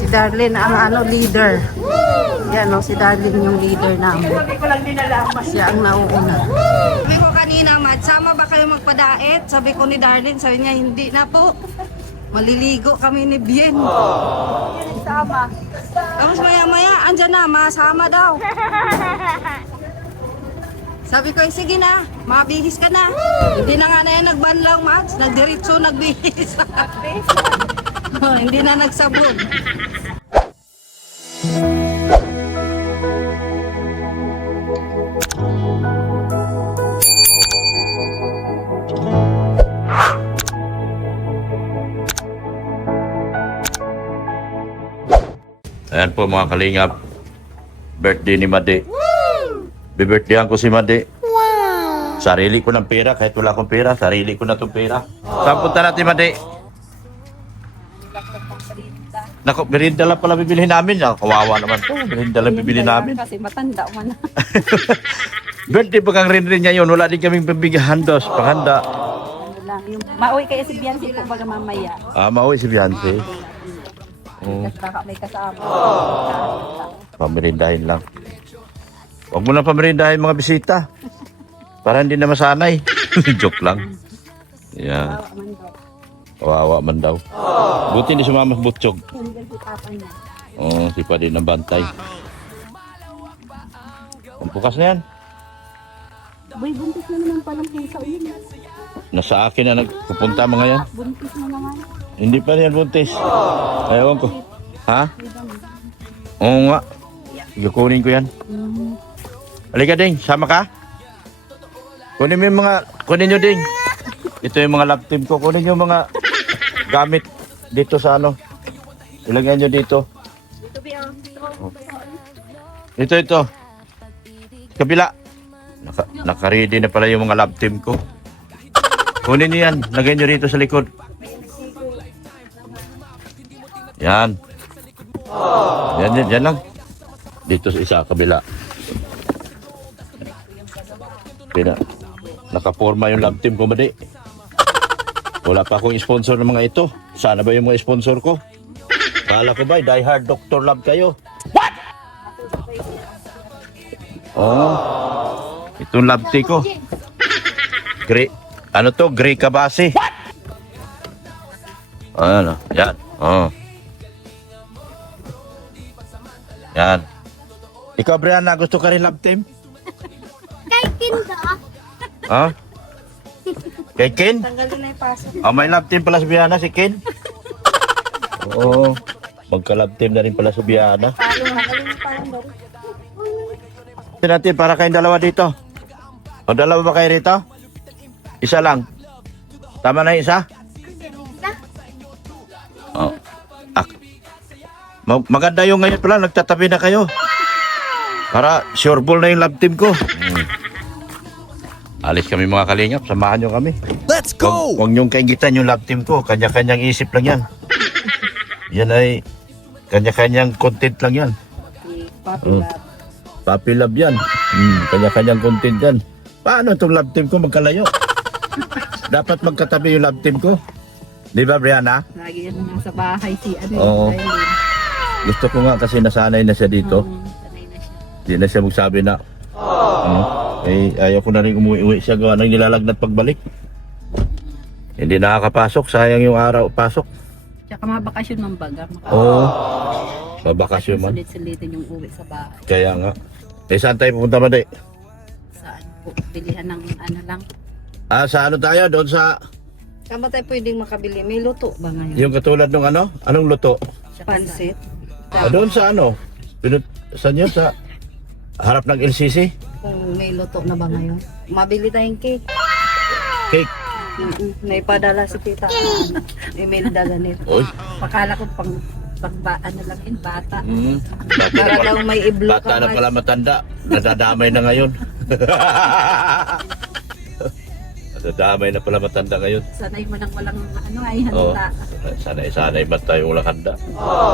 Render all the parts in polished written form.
Si Darlene ang leader. Yan si Darlene yung leader namin. Siya ang nauuna. Sabi ko kanina, Mad, sama ba kayo magpadaet? Sabi ko ni Darlene, sabi niya, hindi na po. Maliligo kami ni Bien. Sama. Tapos maya-maya, andyan na, masama daw. Sabi ko, sige na, mabihis ka na. Hindi na nga na yan nagbanlaw, Mats. Nagdiritso, nagbihis. Hindi na nagsabog. Ayan po mga kalingap. Birthday ni Madi. Bibirthdayan ko si Madi. Wow! Sarili ko ng pera. Kahit wala akong pera, sarili ko na itong pera. Saan punta natin, Madi? Naku, merinda lang pala bibilihin namin. Kawawa naman to. Merinda lang bibilihin namin. Kasi matanda man na. Birthday pa kang rin niya yun. Wala din kaming pambigahan dos. Paghanda. Ano lang, yung mauwi kayo si Bianci po baga mamaya. Mauwi si Beyonce. Baka may kasama. Pamirindahin lang. Huwag mo na pamirindahin mga bisita. Para hindi na masanay. Joke lang. Yan. Kawawa man daw. Buti hindi sumama sa butsyog. Oo, si pa din ang bantay. Ang bukas na yan. Boy, buntis na naman palang pusa yun. Nasa akin na nagpupunta mga yan. Buntis na naman. Hindi pa yan buntis. Ewan ko. Ha? Oo nga. Sige, kunin ko yan. Halika Ding, sama ka? Kunin mo yung kunin nyo Ding. Ito yung mga lab team ko. Kunin yung mga gamit dito sa ano. Ilagay nyo dito. Ito. Kabila. Naka-ready na pala yung mga lab team ko. Kunin nyo yan. Lagay nyo dito sa likod. Yan. Yan lang. Dito sa isa, kabila. Nakaporma yung lab team ko, Madi. Wala pa akong sponsor ng mga ito. Sana ba yung mga sponsor ko? Kala ko ba, die hard Dr. Love kayo? What? Oh. Itong lab team ko. Ano to? Grey Kabase. What? Ano? Yan. Oh. Yan. Ikaw, Brianna, gusto ka rin lab team? Kay Kinda. Ha? Kay Ken? Tanggalin na yung pasok. May lab team pala si Brianna, si Ken? Oo. Magka-lab team na rin pala si Brianna. Natin para kayong dalawa dito. O dalawa ba kayo rito? Isa lang. Tama na yung isa? Oh. Maganda yung ngayon pala, nagtatabi na kayo. Para sure ball na yung lab team ko. Alis kami mga kalingap, samahan nyo kami. Let's go! Huwag nyong kaingitan yung lab team ko, kanya-kanyang isip lang yan. Yan ay kanya-kanyang content lang yan. Papi lab yan. Kanya-kanyang content yan. Paano itong lab team ko magkalayo? Dapat magkatabi yung lab team ko. Di ba, Brianna? Lagi yan nasa bahay si Oo. Gusto ko nga kasi nasanay na siya dito. Sanay na siya. Hindi na siya magsabi na ayaw ko na rin umuwi siya gawa ng nilalagnat pagbalik. Hindi nakakapasok, sayang yung araw pasok. Tsaka mabakasyon ng baga. Oo. Mabakasyon man. Sulit-sulitin yung uwi sa bahay. Kaya nga. Saan tayo pupunta, Madi? Saan po? Bilihan ng ano lang. Sa ano tayo? Doon sa Saan ba tayo pwedeng makabili? May luto ba ngayon? yung katulad ng ano? Anong luto? Pansit. Doon sa ano? Saan yun? Sa harap ng LCC? Kung may luto na ba ngayon? Mabili tayong cake. Cake. May padala si tita. May dala nito. Uy. Pakala ko pang ano lang yun, bata. Bata Para na daw pala, may i-block bata na pala matanda. Nadadamay na ngayon. Nadadamay na pala matanda ngayon. Sanay mo nang walang ano ay Oo. handa. Sanay ba tayo walang handa?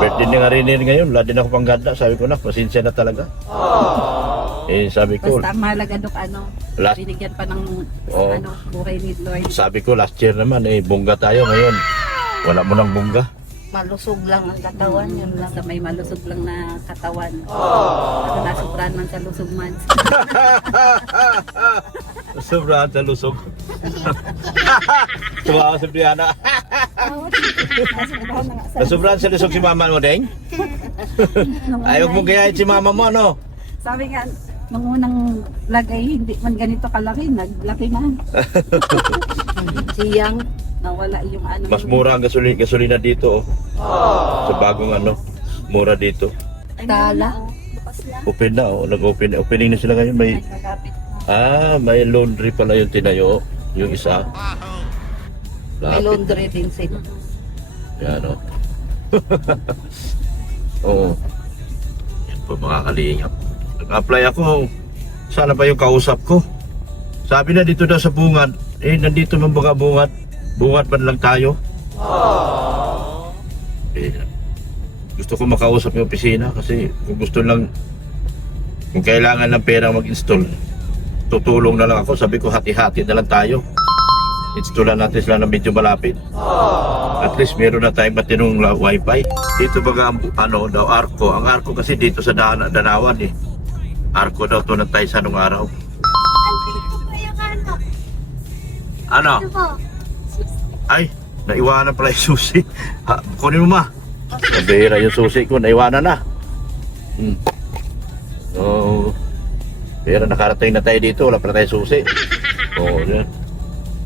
Birthday ni nga rin ngayon. Wala din ako pang handa. Sabi ko na, pasensya na talaga. Sabi ko, Basta mahalaga dok ano, Last- binigyan pa ng Oo. buhay ni Lord. sabi ko last year naman, bongga tayo ngayon. Wala mo ng bongga. malusog lang ang katawan, yun lang. Sa may malusog lang na katawan. Ako nasubran man sa lusog man. Sobrang talusog. Tumawa si Brianna. Sobrang talusog si mama mo, Deng? Ayaw mo gayahin si mama mo, no? Sabi nga, nung unang lagay, hindi man ganito kalaki, naglaki man. Siyang, Nawala yung ano. Mas mura ang gasolina dito, oh. Sa bagong ano, mura dito. tala. Open na, oh. Opening na sila ngayon. May, may laundry pala yung tinayo. Yung isa. May Lapit. laundry din sila. Yan, oh. Oo. Yan po mga kalingap. Nag-apply ako. Sana ba yung kausap ko? Sabi na dito daw sa bungad. Nandito man baka bungad. Bungad man lang tayo. Gusto ko makausap yung opisina kasi kung gusto lang, kung kailangan ng pera mag-install, tutulong na lang ako. Sabi ko hati-hati na lang tayo. Installan natin sila ng medyo malapit. At least meron na tayong matinong wifi. Dito baga ano daw Arco. Ang Arco kasi dito sa Danawan eh. Arco daw to na tayo sa nung araw. Andito pa yung ano. Ano? Ito po. Ay, naiwanan pala yung susi. Ha, kunin mo ma. Nabihira yung susi ko, naiwanan na. So, pero nakarating na tayo dito, wala pala tayo susi. Oo, yan.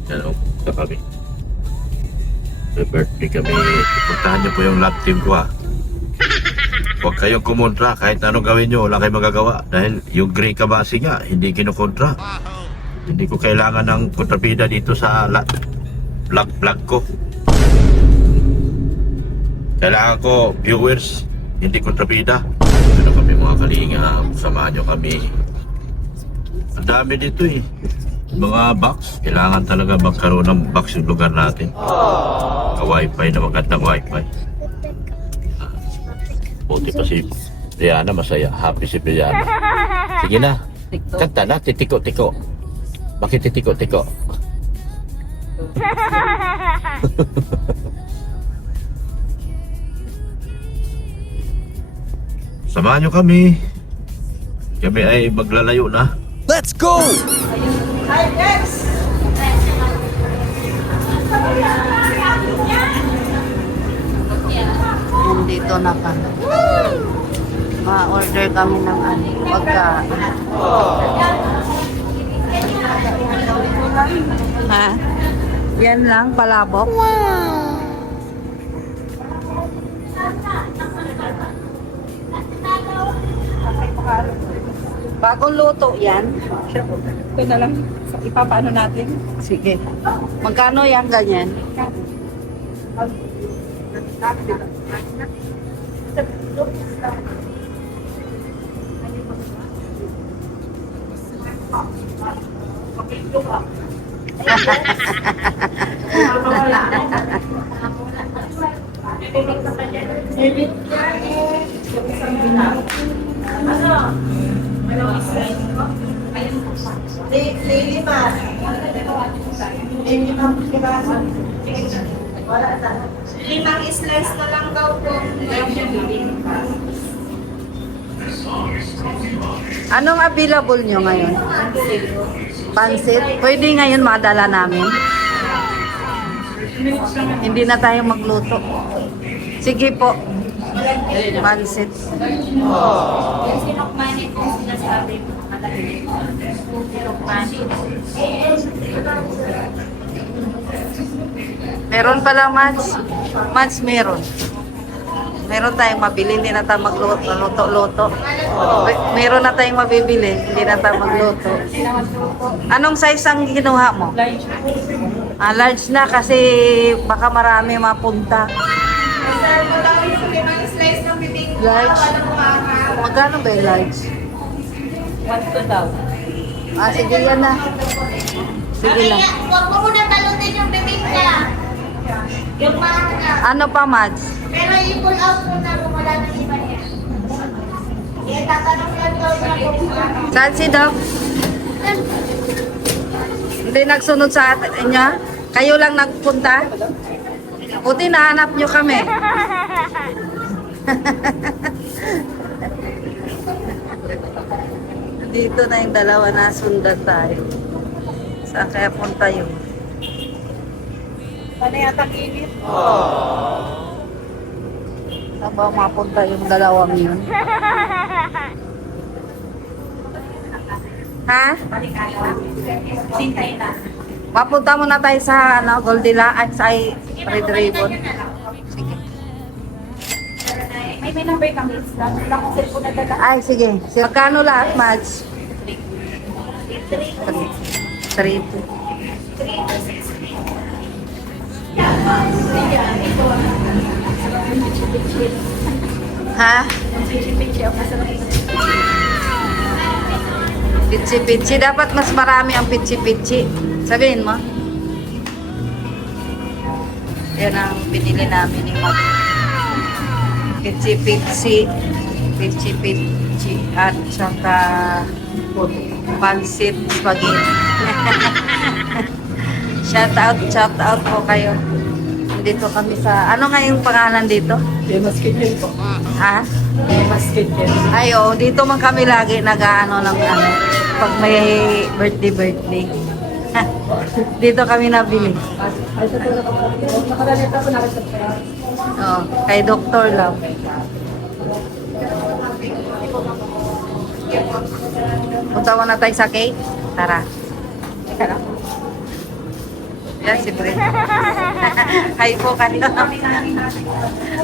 Yan, punta kami. Sa birthday kami. Puntahan niyo po yung lab team ko, ha. Huwag kayong kumontra, kahit anong gawin nyo, wala kayong magagawa. Dahil yung Grey Kabasi nga, hindi kinukontra. Hindi ko kailangan ng kontrabida dito sa vlog ko. Kailangan ko viewers, hindi kontrabida. Ano kami mga kalinga, samahan nyo kami. Ang dami dito eh. Mga box, kailangan talaga magkaroon ng box yung lugar natin. Ka-wifi na magandang wifi. Buti pa si Brianna, masaya. Happy si Brianna. Sige na, kanta na, titiko-tiko. Bakit titiko-tiko? Samahan nyo kami. Kami ay maglalayo na. Let's go! Nandito na kami. Ma-order kami ng ano, pagkain. Ha? Yan lang, palabok. Bagong luto yan. Ito na lang, ipapaano natin. Sige. Magkano yan ganyan? Limang slice na lang daw po. Anong available nyo ngayon? Pansit? Pwede ngayon madala namin? Hindi na tayo magluto. Sige po. Pansit. Yung sinokmani po sinasabi mo. Sinokmani. Meron pala, Mads. Mads, meron. Meron tayong mabili, hindi na tayo magluto-luto. Meron na tayong mabibili, hindi na tayo magluto. Anong size ang kinuha mo? Large na kasi baka marami mapunta. Large? Magkano ba yung large? 1 daw. Sige yan na. Sige lang. Huwag mo muna balutin yung bibingka. Yung mahal. Ano pa, Mads? Pero i-pull out muna kung wala na iba niya. Tatanong lang daw na kung Saan si Doc? Hindi nagsunod sa inyo? Kayo lang nagpunta? Buti nahanap nyo kami. Dito na yung dalawa na sundan tayo. Saan kaya punta yun? Ano yata init? Saan ba mapunta yung dalawang yun? Ha? Sintay na. Mapunta muna tayo sa Goldilocks ay Red Ribbon. Sige. May number kami. Lang ang cellphone na dala. Ay, sige. Magkano lahat, Mads? 3. Ha? Pitsi-pitsi. Dapat mas marami ang pitsi-pitsi. Sabihin mo. Yan ang binili namin ni Mag. Pitsi-pitsi. Pitsi-pitsi. At saka pansit spaghetti. Shout out po kayo. Dito kami sa, ano nga yung pangalan dito? Famous kitchen po. Ha? Famous kitchen. Ay, oh, dito man kami lagi nag-ano ng ano, pag may birthday. Dito kami nabili. Ay, sa tulad ko. Nakalanita ko nakasabay. Oh, kay Dr. Love. Punta mo na tayo sa cake. Tara. Teka lang. Yan, si Brent. Hi po kanina.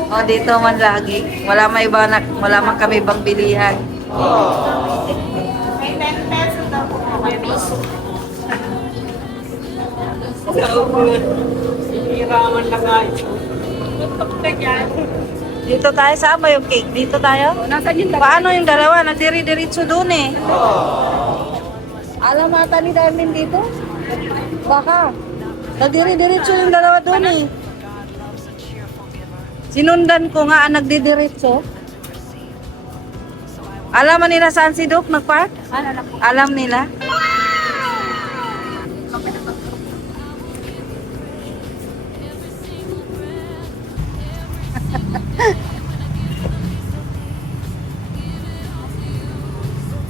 Oh, dito man lagi. Wala man kami bang bilihan. May 10 pesos daw po. May piso. Hiraman lang nga ito. Dito tayo, saan ba yung cake? Dito tayo? Nasaan yung Paano yung dalawa? Nagdiri-diritso doon eh. Alam ata ni Darmin dito? Baka. Nagdiri-diritso yung dalawa doon eh. Sinundan ko nga ang nagdidiretso. Alam mo nila saan si Doc nagpark? Alam nila?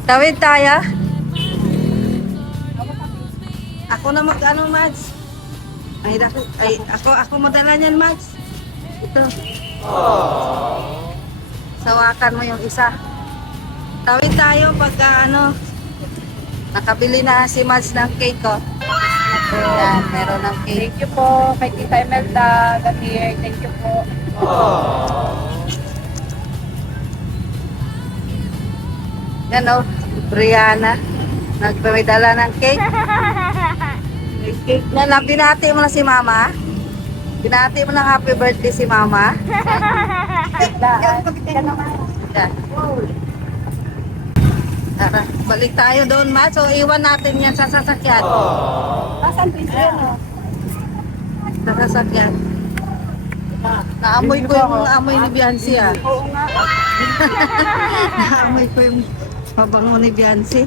Tawid tayo. Ako na mag-ano, Mads. Ako madala niyan, Mads. Ito. Sawakan mo yung isa. Tawid tayo pagka nakabili na si Mads ng cake ko. Yan, meron ng cake. Thank you po kay Tita Imelda. Gatir. Thank you po. Yan o, Brianna. Nagpamidala ng cake. May cake na lang. Binati mo na si Mama. Binati mo na happy birthday si Mama. Yan. Tara, balik tayo doon, Ma. So, iwan natin yan sa sasakyan. Asan po yun? Sa sasakyan. Naamoy ko yung amoy ni Biancy, ah. Oo nga. Naamoy ko yung pabango ni Biancy.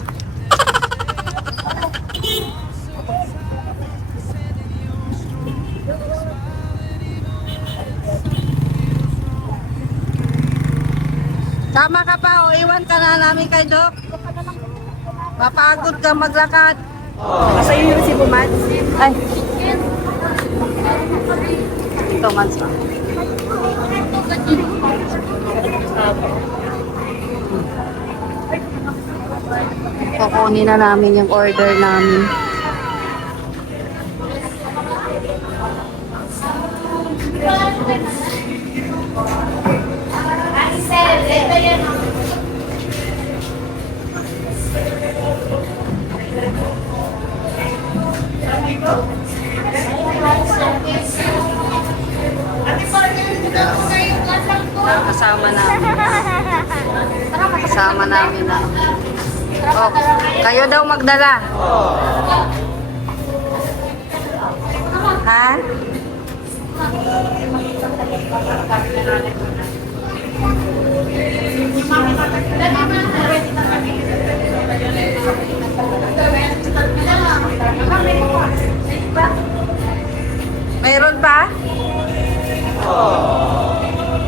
Tama ka pa, o iwan ka na namin kay Doc. Mapagod ka maglakad. Asa yun yung si Bumad? Ay. Ito, Mads. Kukunin na namin yung order namin. Ito yan. Kasama namin. Kasama namin na. Oh, kayo daw magdala. Ha? Mayroon pa?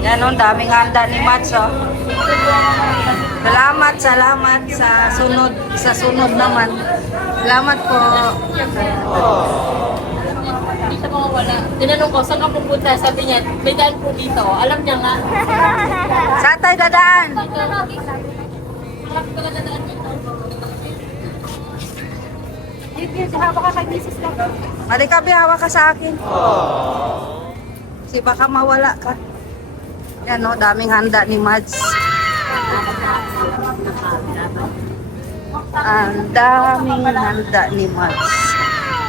Yan o, daming handa ni Mads oh. Salamat sa sunod naman. Salamat po. Hindi siya mawawala. Tinanong ko, saan ka pupunta? Sabi niya, may daan po dito. Alam niya nga. Saan tayo dadaan? Alam ko na daan dito. Halika, bihawa ka sa akin. Kasi baka mawala ka. Yan o, daming handa ni Mads. Ang daming handa ni Mads.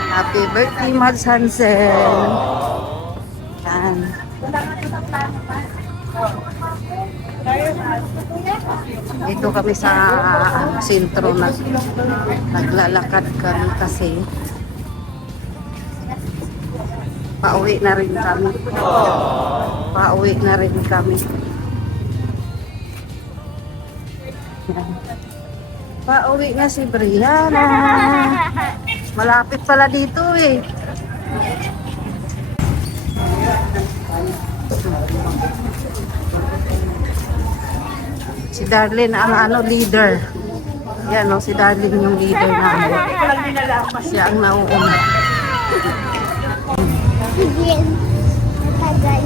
Happy birthday, Mads Hansen. Yan. Dito kami sa sentro naglalakad kami kasi pauwi na rin kami. Pauwi na rin kami. Pauwi na si Brianna. Malapit pala dito eh. Si Darlene ang leader. Yan o, si Darlene yung leader namin. Siya ang nauuna. Sige. Tagal.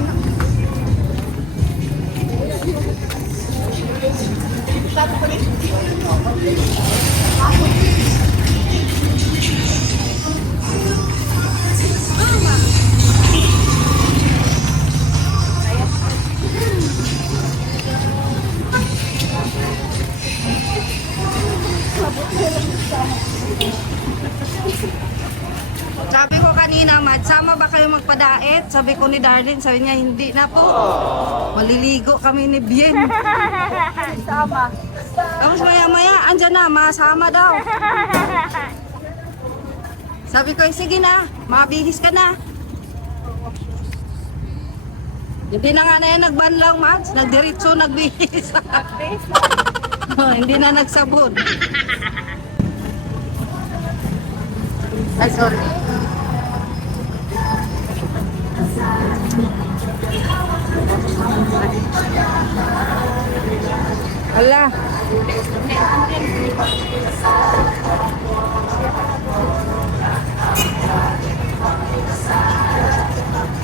Sabi ko kanina, Mad, sama ba kayo magpadaet? Sabi ko ni Darlene, sabi niya, hindi na po. Maliligo kami ni Bien. Sama. Tapos maya-maya, andyan na, masama daw. Sabi ko, sige na, mabihis ka na. Hindi na nga na yan nagbanlaw, Mads. Nagdiritso, nagbihis. Hindi na nagsabon. Ay, sorry. Hala.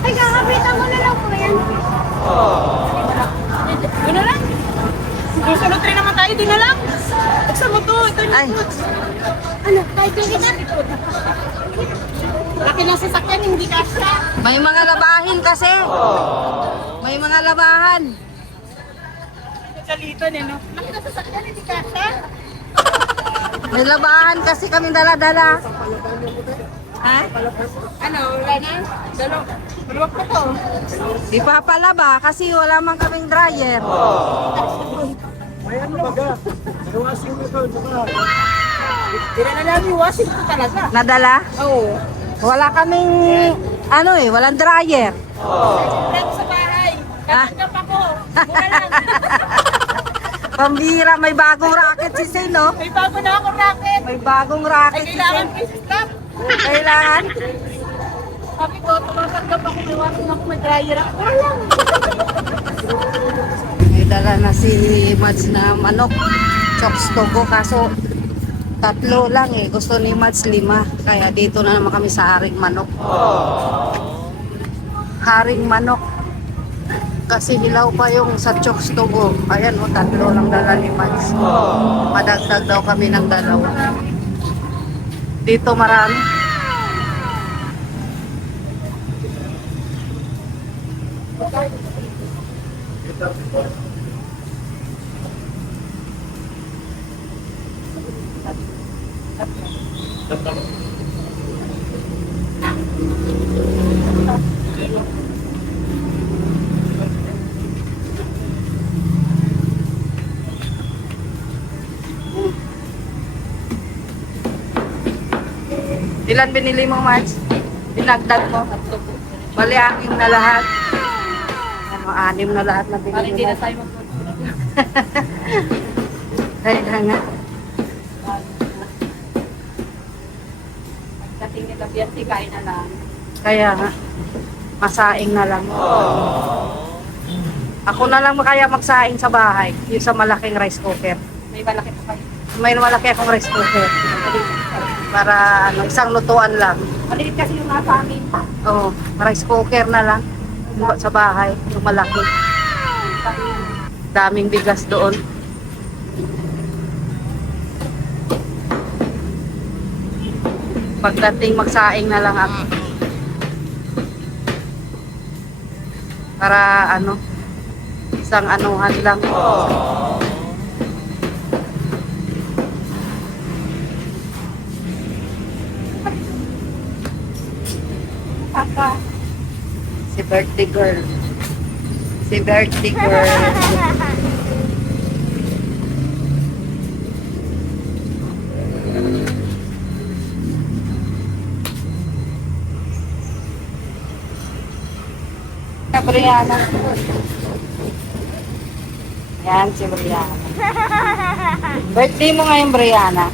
Ay, kakapitan mo na lang po yan. Doon na lang. Susunod rin naman tayo, doon na lang. Buksan mo to, ito Ay, Ano, kahit yung kita? laki ng sasakyan, hindi kasya. may mga labahin kasi. May mga labahan. Kalito niya, no? Laki ng sasakyan, hindi kasya. May labahan kasi kami dala-dala. Ha? Ano, wala na? Dalawag ko to. Di pa palaba kasi wala man kaming dryer. Hindi na namin iwasin ko talaga. Nadala? Oo. Wala kaming, walang dryer. Lang sa bahay. Ah. Kapag ako. Mura lang. Pambira, may bagong racket si Sen, no? May bago na akong racket. May bagong Ay, racket si kailangan Sen. pieces lang. Kailangan? Sabi ko, tumatanggap ako, may wasin ako, mag-dryer ako. Mura lang. May dala na si Mads na manok. Chops togo, kaso 3 lang eh. Gusto ni Mads 5. Kaya dito na naman kami sa haring manok. Haring manok. Kasi hilaw pa yung sa chops togo. Ayan o, 3 lang dala ni Mads. Madagdag daw kami ng 2. Dito marami. Ilan binili mo, Mads? Dinagdag mo? Bali, 6 na lahat. Ano, 6 na lahat na Parang binili hindi mo. na tayo magpunta. Kaya nga. Pagdating nila, biyerti, kain na lang. Kaya nga. Masaing na lang. Ako na lang kaya magsaing sa bahay. Yung sa malaking rice cooker. May malaki pa kayo. May malaki akong rice cooker. Para ano, isang lutuan lang. Maliit kasi yung nasa amin. Oo, rice cooker na lang. Yung sa bahay, yung malaki. Daming bigas doon. Pagdating magsaing na lang ako. Para ano, isang anuhan lang. Papa. Si birthday girl. Si birthday girl. Brianna. Yan si Brianna. Birthday mo ngayon, Brianna.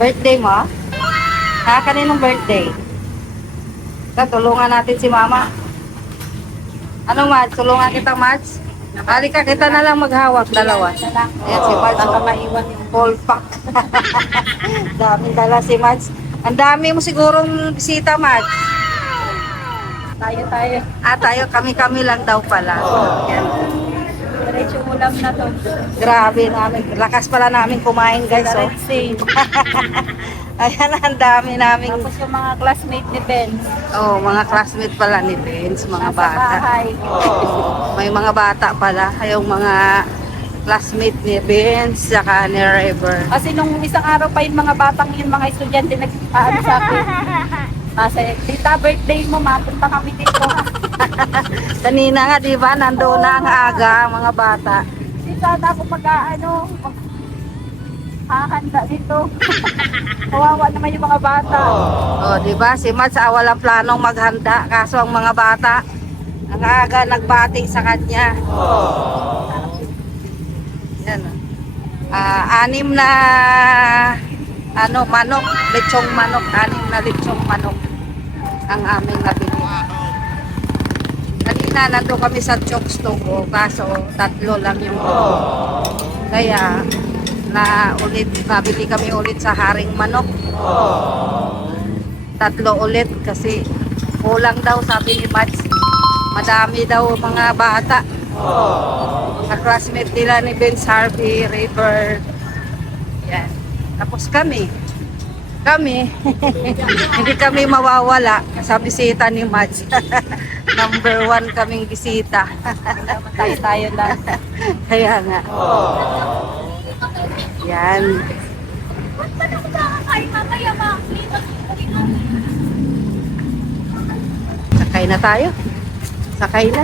Birthday mo? Ha? Kaninong birthday? Tulungan natin si Mama. Ano, Mads? Tulungan kita, Mads? Halika, kita na lang maghawak, dalawa. Ayan si Mads. Baka maiwan yung full pack. Daming dala si Mads. Ang dami mo sigurong bisita, Mads. Tayo. Tayo, kami-kami lang daw pala. Yan. Diretso ulam na to. Grabe namin. Lakas pala namin kumain, guys. Oh. Direct Ayan, ang dami namin. Tapos yung mga classmate ni Ben. Oh, mga classmate pala ni Vince, mga Nasa bata. bahay. May mga bata pala. Yung mga classmate ni Vince, saka ni River. Kasi nung isang araw pa yung mga batang yung mga estudyante nag-aano sa akin. Kasi, tita, birthday mo, mapunta kami dito. Kanina nga, di ba, nandoon na ang aga, mga bata. Tita, na ako hahanda dito. Kawawa naman yung mga bata. Oh, di ba, si Mads walang planong maghanda, kaso ang mga bata, ang aga nagbati sa kanya. Yan. 6 na manok, lechong manok, 6 na lechong manok ang aming nabili. Kanina nandun kami sa Chokstogo, kaso 3 lang yung kaya nabili kami ulit sa haring manok. 3 ulit kasi kulang daw, sabi ni Mads. Madami daw mga bata. Mga classmate nila ni Vince, Harvey, River. Yan. Tapos kami, hindi kami mawawala sa bisita ni Mads. Number 1 kaming bisita. Tayo lang. Kaya nga. Yan. Sakay na tayo. Sakay na.